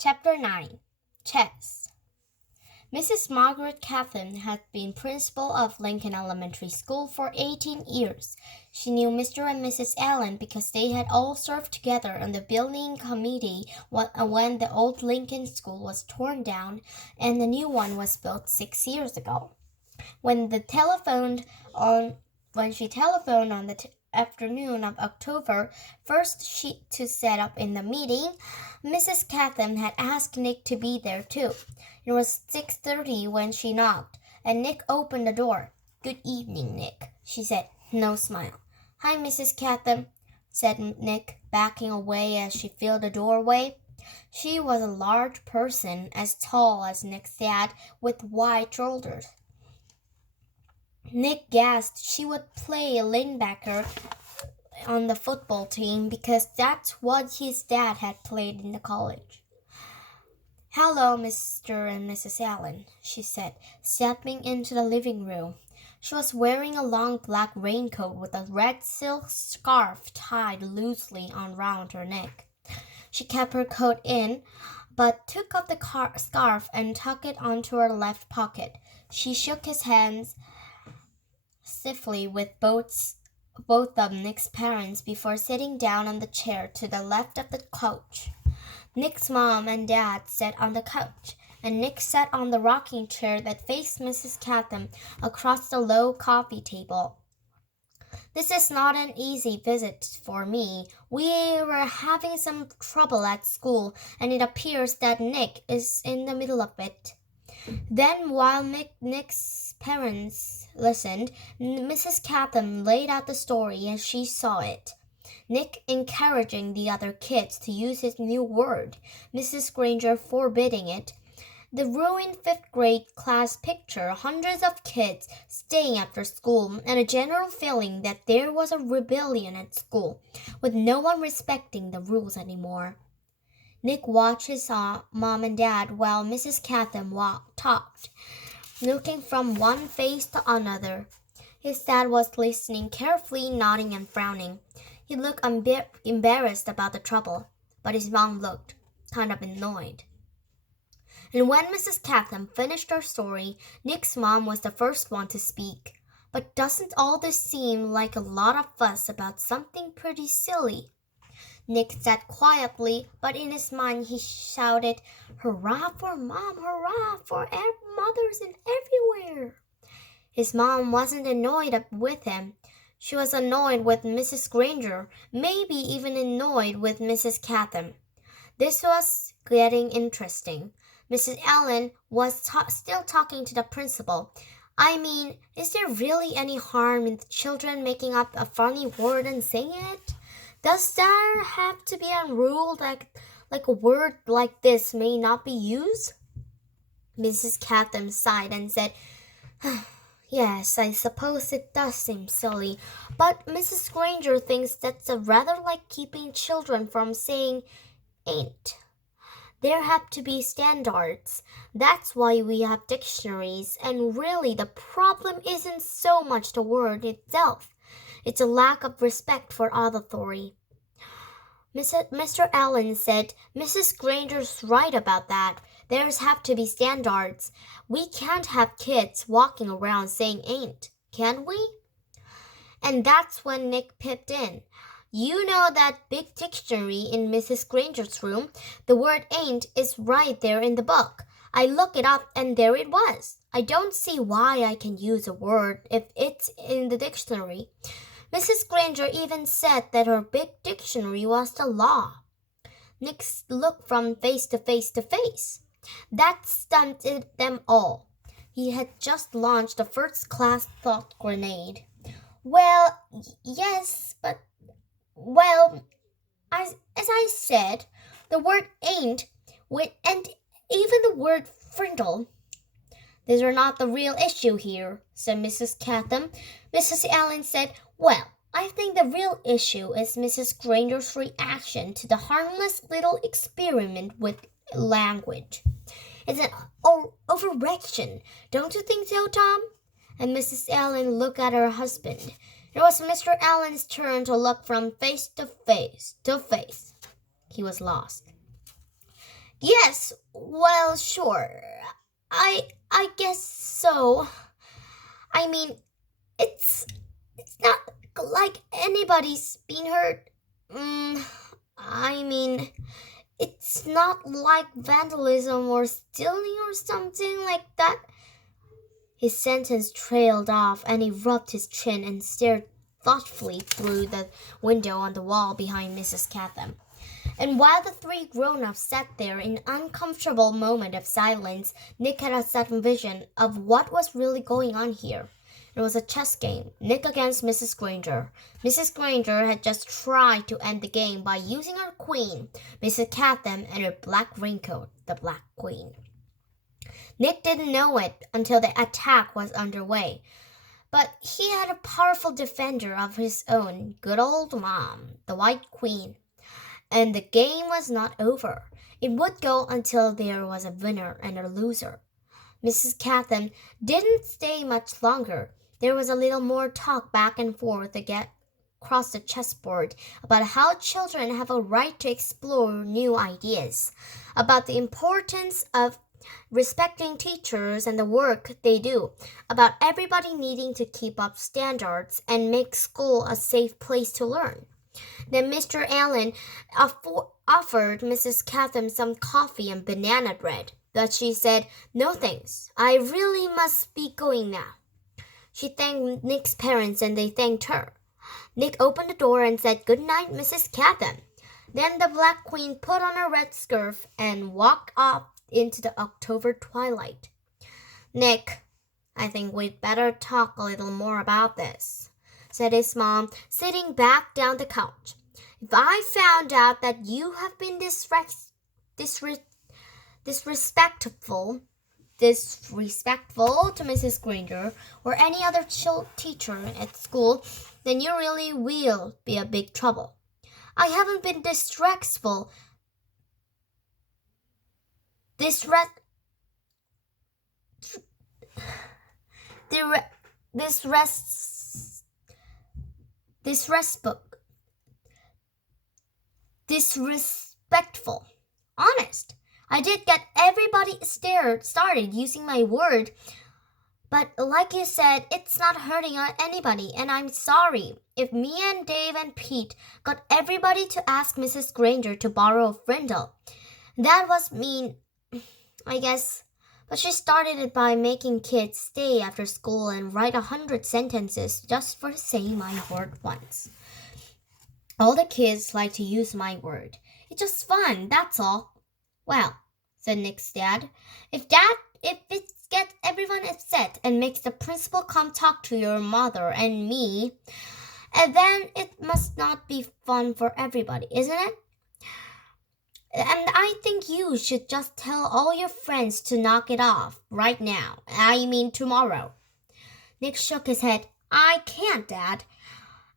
Chapter 9 Chess Mrs. Margaret Catherine had been principal of Lincoln Elementary School for 18 years. She knew Mr. and Mrs. Allen because they had all served together on the building committee when the old Lincoln School was torn down and the new one was built 6 years ago. When she telephoned on the afternoon of October 1st to set up in the meeting, Mrs. Catherine had asked Nick to be there too. It was 6:30 when she knocked, and Nick opened the door. "Good evening, Nick," she said, no smile. "Hi, Mrs. Catherine," said Nick, backing away as she filled the doorway. She was a large person, as tall as Nick's dad, with wide shoulders. Nick guessed she would play linebacker on the football team because that's what his dad had played in the college. "Hello, Mr. and Mrs. Allen," she said, stepping into the living room. She was wearing a long black raincoat with a red silk scarf tied loosely around her neck. She kept her coat in, but took off the scarf and tucked it onto her left pocket. She shook his hands stiffly with both of Nick's parents before sitting down on the chair to the left of the couch. Nick's mom and dad sat on the couch, and Nick sat on the rocking chair that faced Mrs. Catherine across the low coffee table. "This is not an easy visit for me. We were having some trouble at school, and it appears that Nick is in the middle of it." Then, while Nick's parents listened, Mrs. Catherine laid out the story as she saw it. Nick encouraging the other kids to use his new word, Mrs. Granger forbidding it. The ruined fifth-grade class picture, hundreds of kids staying after school, and a general feeling that there was a rebellion at school, with no one respecting the rules anymore. Nick watched his mom and dad while Mrs. Catherine talked, looking from one face to another. His dad was listening carefully, nodding and frowning. He looked embarrassed about the trouble, but his mom looked kind of annoyed. And when Mrs. Catherine finished her story, Nick's mom was the first one to speak. "But doesn't all this seem like a lot of fuss about something pretty silly?" Nick sat quietly, but in his mind he shouted, "Hurrah for Mom! Hurrah for mothers and everywhere!" His mom wasn't annoyed with him. She was annoyed with Mrs. Granger, maybe even annoyed with Mrs. Catherine. This was getting interesting. Mrs. Allen was still talking to the principal. "I mean, is there really any harm in the children making up a funny word and saying it? Does there have to be a rule like a word like this may not be used?" Mrs. Catherine sighed and said, "Yes, I suppose it does seem silly, but Mrs. Granger thinks that's rather like keeping children from saying ain't. There have to be standards. That's why we have dictionaries, and really the problem isn't so much the word itself. It's a lack of respect for authority." Mr. Allen said, "Mrs. Granger's right about that. There's have to be standards. We can't have kids walking around saying ain't, can we?" And that's when Nick pipped in. "You know that big dictionary in Mrs. Granger's room? The word ain't is right there in the book. I looked it up and there it was. I don't see why I can use a word if it's in the dictionary. Mrs. Granger even said that her big dictionary was the law." Nick looked from face to face to face. That stunted them all. He had just launched a first-class thought grenade. "Well, yes, but, well, as I said, the word ain't, and even the word frindle. These are not the real issue here," said Mrs. Catherine. Mrs. Allen said, "Well, I think the real issue is Mrs. Granger's reaction to the harmless little experiment with language. It's an overreaction. Don't you think so, Tom?" And Mrs. Allen looked at her husband. It was Mr. Allen's turn to look from face to face to face. He was lost. Yes, well, sure. I guess so. I mean, it's it's not like anybody's been hurt. I mean, it's not like vandalism or stealing or something like that. His sentence trailed off, and he rubbed his chin and stared thoughtfully through the window on the wall behind Mrs. Catham. And while the three grown-ups sat there in an uncomfortable moment of silence, Nick had a sudden vision of what was really going on here. It was a chess game, Nick against Mrs. Granger. Mrs. Granger had just tried to end the game by using her queen, Mrs. Catham, and her black raincoat, the Black Queen. Nick didn't know it until the attack was underway, but he had a powerful defender of his own, good old Mom, the White Queen. And the game was not over. It would go until there was a winner and a loser. Mrs. Catham didn't stay much longer. There was a little more talk back and forth across the chessboard about how children have a right to explore new ideas, about the importance of respecting teachers and the work they do, about everybody needing to keep up standards and make school a safe place to learn. Then Mr. Allen offered Mrs. Catham some coffee and banana bread, but she said, "No thanks, I really must be going now." She thanked Nick's parents and they thanked her. Nick opened the door and said, "Good night, Mrs. Catham." Then the Black Queen put on her red skirt and walked off into the October twilight. "Nick, I think we'd better talk a little more about this," said his mom, sitting back down the couch. "If I found out that you have been disrespectful to Mrs. Granger or any other teacher at school, then you really will be a big trouble." "I haven't been disrespectful. Disrespectful. Honest. I did get everybody started using my word, but like you said, it's not hurting anybody, and I'm sorry if me and Dave and Pete got everybody to ask Mrs. Granger to borrow a Frindle. That was mean, I guess. But she started it by making kids stay after school and write 100 sentences just for saying my word once. All the kids like to use my word. It's just fun, that's all." "Well," said Nick's dad, if it gets everyone upset and makes the principal come talk to your mother and me, and then it must not be fun for everybody, isn't it? And I think you should just tell all your friends to knock it off right now. I mean tomorrow." Nick shook his head. "I can't, Dad.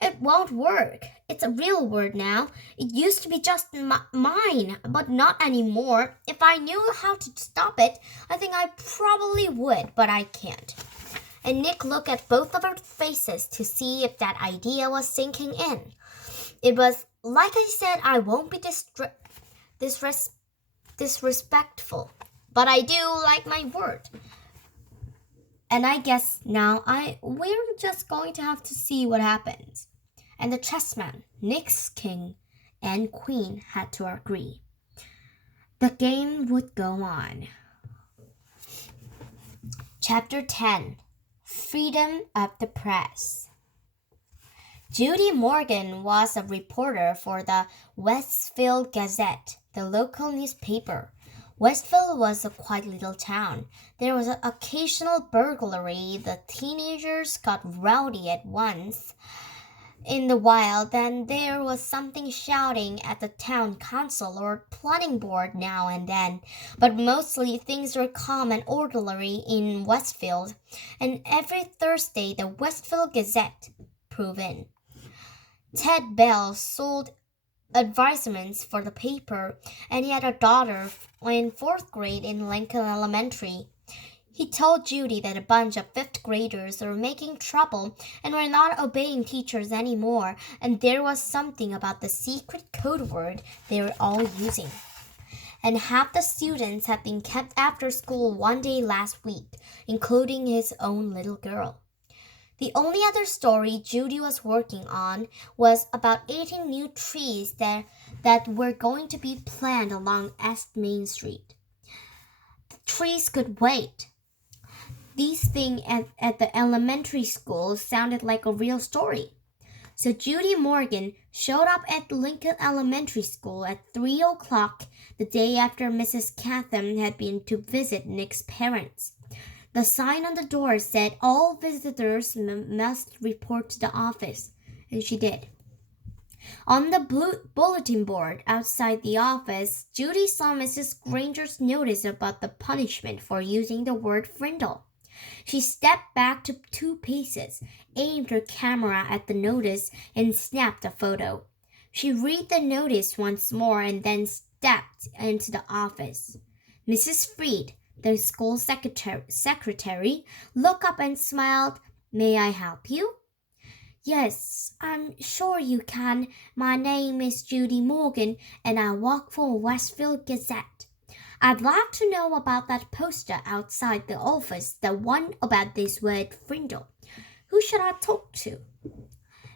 It won't work. It's a real word now. It used to be just mine, but not anymore. If I knew how to stop it, I think I probably would, but I can't." And Nick looked at both of our faces to see if that idea was sinking in. It was, "Like I said, I won't be disrespectful, but I do like my word. And I guess now we're just going to have to see what happens." And the chessman, Nick's king and queen, had to agree. The game would go on. Chapter 10. Freedom of the Press. Judy Morgan was a reporter for the Westville Gazette, the local newspaper. Westville was a quiet little town. There was an occasional burglary. The teenagers got rowdy at once in the while, then there was something shouting at the town council or planning board now and then, but mostly things were calm and orderly in Westfield, and every Thursday the Westville Gazette proved in. Ted Bell sold advertisements for the paper, and he had a daughter in 4th grade in Lincoln Elementary. He told Judy that a bunch of 5th graders were making trouble and were not obeying teachers anymore, and there was something about the secret code word they were all using. and half the students had been kept after school one day last week, including his own little girl. The only other story Judy was working on was about 18 new trees that were going to be planted along East Main Street. The trees could wait. These things at the elementary school sounded like a real story. So Judy Morgan showed up at Lincoln Elementary School at 3 o'clock the day after Mrs. Catherine had been to visit Nick's parents. The sign on the door said all visitors must report to the office, and she did. On the bulletin board outside the office, Judy saw Mrs. Granger's notice about the punishment for using the word Frindle. She stepped back to 2 paces, aimed her camera at the notice, and snapped a photo. She read the notice once more and then stepped into the office. Mrs. Freed, the school secretary, looked up and smiled. "May I help you?" "Yes, I'm sure you can. My name is Judy Morgan, and I work for Westfield Gazette. I'd like to know about that poster outside the office, the one about this word Frindle. Who should I talk to?"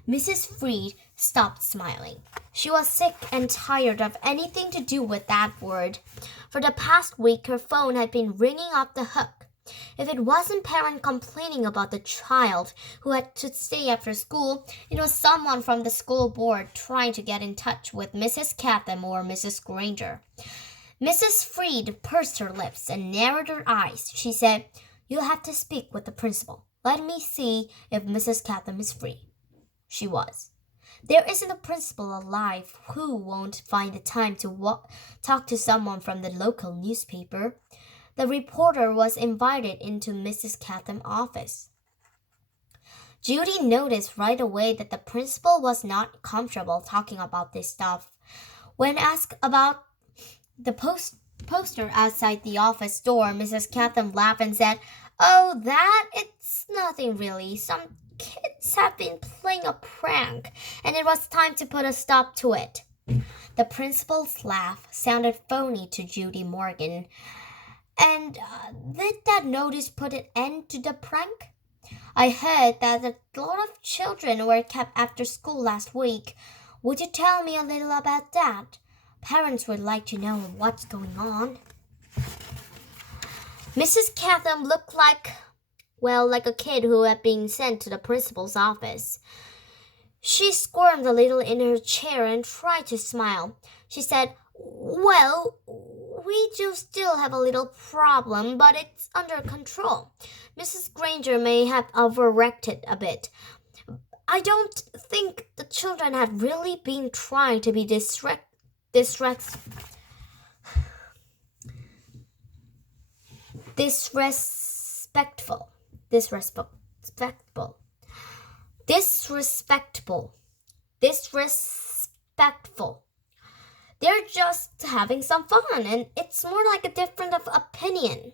Mrs. Freed stopped smiling. She was sick and tired of anything to do with that word. For the past week, her phone had been ringing off the hook. If it wasn't parent complaining about the child who had to stay after school, it was someone from the school board trying to get in touch with Mrs. Catherine or Mrs. Granger. Mrs. Freed pursed her lips and narrowed her eyes. She said, "You'll have to speak with the principal. Let me see if Mrs. Catherine is free." She was. There isn't a principal alive who won't find the time to talk to someone from the local newspaper. The reporter was invited into Mrs. Catherine's office. Judy noticed right away that the principal was not comfortable talking about this stuff. When asked about the poster outside the office door, Mrs. Catherine laughed and said, "Oh, it's nothing really. Some kids have been playing a prank, and it was time to put a stop to it." The principal's laugh sounded phony to Judy Morgan. "And did that notice put an end to the prank? I heard that a lot of children were kept after school last week. Would you tell me a little about that? Parents would like to know what's going on." Mrs. Catherine looked like a kid who had been sent to the principal's office. She squirmed a little in her chair and tried to smile. She said, "Well, we do still have a little problem, but it's under control. Mrs. Granger may have overreacted a bit. I don't think the children had really been trying to be disrespectful. They're just having some fun, and it's more like a difference of opinion."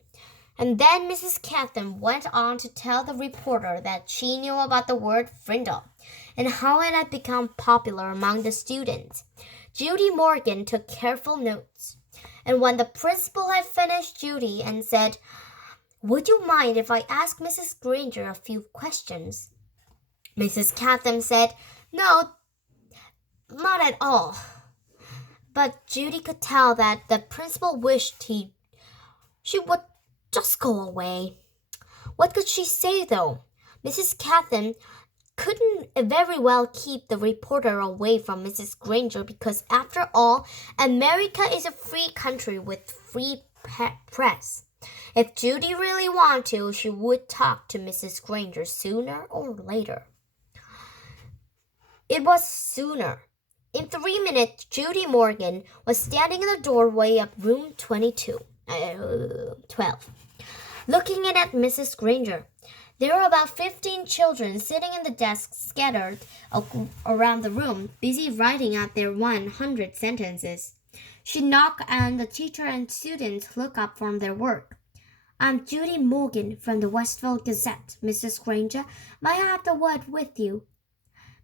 And then Mrs. Catherine went on to tell the reporter that she knew about the word Frindle and how it had become popular among the students. Judy Morgan took careful notes. And when the principal had finished Judy and said, "Would you mind if I ask Mrs. Granger a few questions?" Mrs. Catherine said, "No, not at all." But Judy could tell that the principal wished she would just go away. What could she say, though? Mrs. Catherine couldn't very well keep the reporter away from Mrs. Granger because, after all, America is a free country with free press. If Judy really wanted to, she would talk to Mrs. Granger sooner or later. It was sooner. In 3 minutes, Judy Morgan was standing in the doorway of room 12, looking in at Mrs. Granger. There were about 15 children sitting in the desks scattered around the room, busy writing out their 100 sentences. She knocked, and the teacher and students looked up from their work. "I'm Judy Morgan from the Westfield Gazette, Mrs. Granger. May I have the word with you?"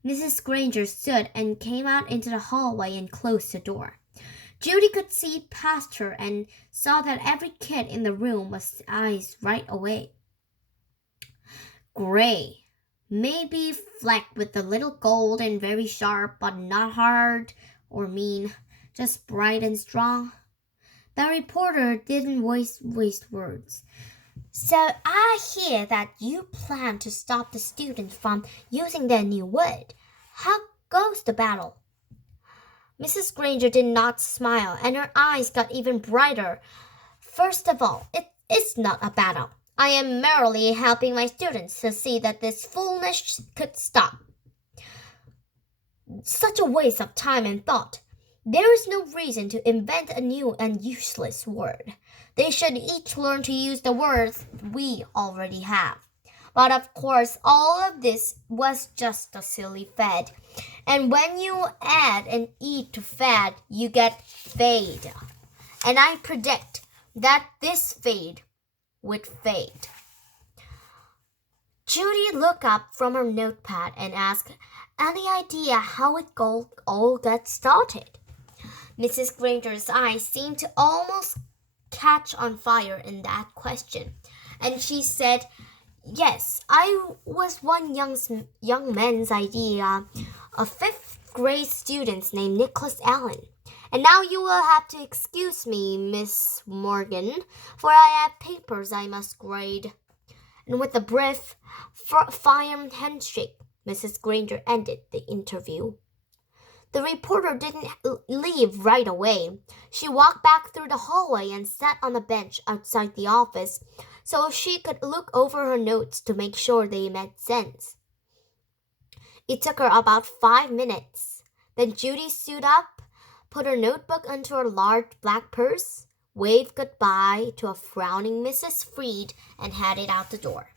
Mrs. Granger stood and came out into the hallway and closed the door. Judy could see past her and saw that every kid in the room was eyes right away. Gray, maybe flecked with a little gold and very sharp, but not hard or mean, just bright and strong. The reporter didn't waste words. So I hear that you plan to stop the students from using their new wood. How goes the battle? Mrs. Granger did not smile, and her eyes got even brighter. First of all, it is not a battle. I am merely helping my students to see that this foolishness could stop. Such a waste of time and thought. There is no reason to invent a new and useless word. They should each learn to use the words we already have. But of course, all of this was just a silly fad. And when you add an E to fad, you get fade. And I predict that this fade would fade. Judy looked up from her notepad and asked, "Any idea how it all got started?" Mrs. Granger's eyes seemed to almost catch on fire in that question, and she said, "Yes, I was one young man's idea, a fifth-grade student named Nicholas Allen. And now you will have to excuse me, Miss Morgan, for I have papers I must grade." And with a brief, firm handshake, Mrs. Granger ended the interview. The reporter didn't leave right away. She walked back through the hallway and sat on a bench outside the office so she could look over her notes to make sure they made sense. It took her about 5 minutes. Then Judy stood up, put her notebook into her large black purse, waved goodbye to a frowning Mrs. Freed, and headed out the door.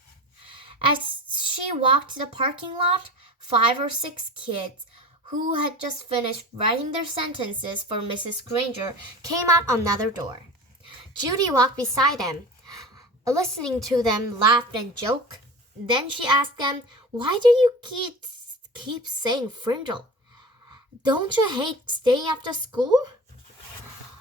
As she walked to the parking lot, 5 or 6 kids who had just finished writing their sentences for Mrs. Granger came out another door. Judy walked beside them, listening to them laugh and joke. Then she asked them, "Why do you keep saying Frindle? Don't you hate staying after school?"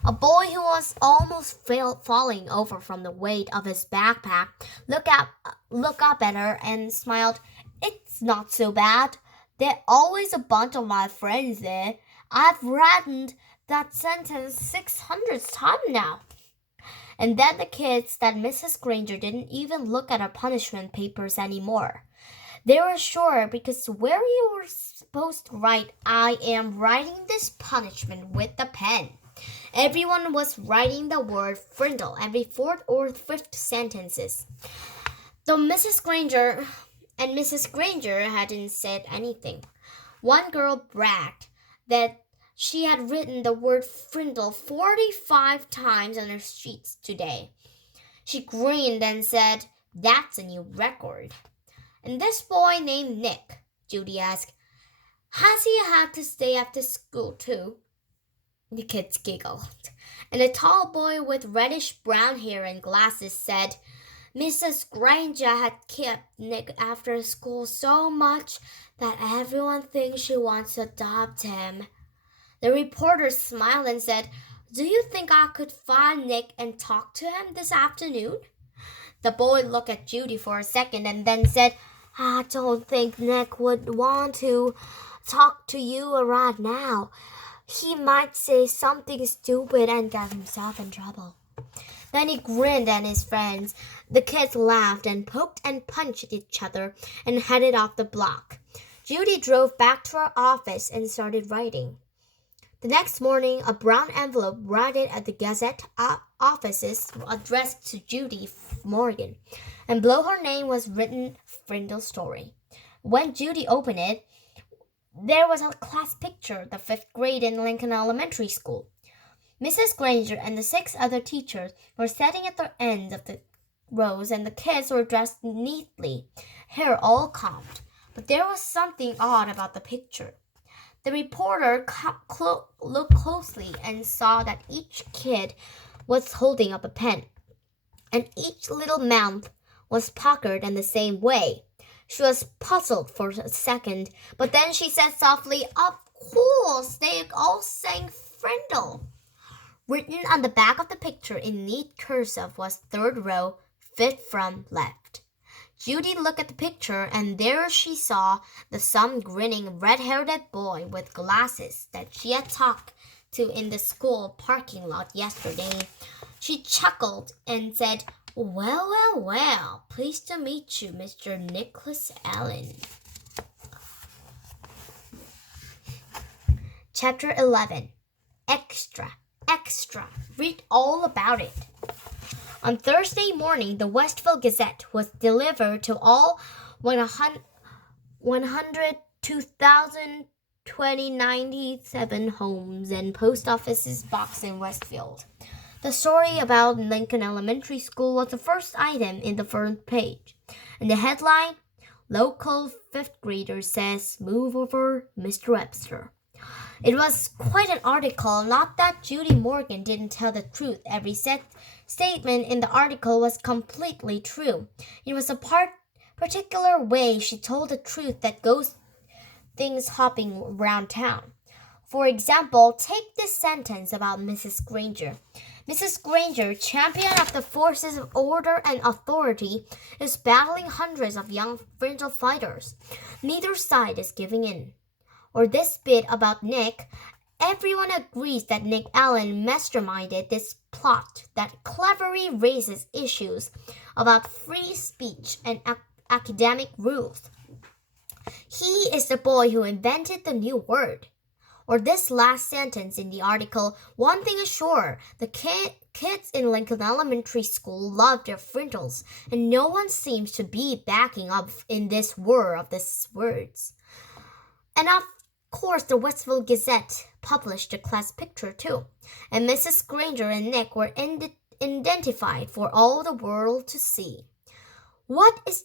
A boy who was almost falling over from the weight of his backpack looked up at her and smiled. "It's not so bad. There's always a bunch of my friends there. I've read that sentence 600 times now." And then the kids that Mrs. Granger didn't even look at her punishment papers anymore. They were sure because where you were supposed to write, "I am writing this punishment with the pen." Everyone was writing the word Frindle every 4th or 5th sentences. Though Mrs. Granger hadn't said anything. One girl bragged that she had written the word Frindle 45 times on her sheets today. She grinned and said, "That's a new record." "And this boy named Nick," Judy asked, "has he had to stay after school too?" The kids giggled, and a tall boy with reddish-brown hair and glasses said, "Mrs. Granger had kept Nick after school so much that everyone thinks she wants to adopt him." The reporter smiled and said, "Do you think I could find Nick and talk to him this afternoon?" The boy looked at Judy for a second and then said, "I don't think Nick would want to talk to you right now. He might say something stupid and get himself in trouble." Then he grinned at his friends. The kids laughed and poked and punched each other and headed off the block. Judy drove back to her office and started writing. The next morning, a brown envelope arrived at the Gazette offices addressed to Judy Morgan, and below her name was written Frindle Story. When Judy opened it, there was a class picture, the 5th grade in Lincoln Elementary School. Mrs. Granger and the 6 other teachers were sitting at the ends of the rows, and the kids were dressed neatly, hair all combed. But there was something odd about the picture. The reporter looked closely and saw that each kid was holding up a pen, and each little mouth was puckered in the same way. She was puzzled for a second, but then she said softly, "Of course, they all sang Frindle." Written on the back of the picture in neat cursive was third row, fifth from left. Judy looked at the picture, and there she saw some grinning red-haired boy with glasses that she had talked to in the school parking lot yesterday. She chuckled and said, "Well, well, well, pleased to meet you, Mr. Nicholas Allen." Chapter 11. Extra, extra. Read all about it. On Thursday morning, the Westville Gazette was delivered to all 102,097 homes and post offices box in Westfield. The story about Lincoln Elementary School was the first item in the front page, and the headline, "Local fifth grader says move over Mr. Webster." It was quite an article, not that Judy Morgan didn't tell the truth. Every statement in the article was completely true. It was a particular way she told the truth that goes things hopping around town. For example, take this sentence about Mrs. Granger. Mrs. Granger, champion of the forces of order and authority, is battling hundreds of young Frindle fighters. Neither side is giving in. Or this bit about Nick. Everyone agrees that Nick Allen masterminded this plot that cleverly raises issues about free speech and academic rules. He is the boy who invented the new word. Or this last sentence in the article, "One thing is sure, the kids in Lincoln Elementary School love their Frindles, and no one seems to be backing up in this war of these words." And of course, the Westville Gazette published the class picture too, and Mrs. Granger and Nick were identified for all the world to see. "What is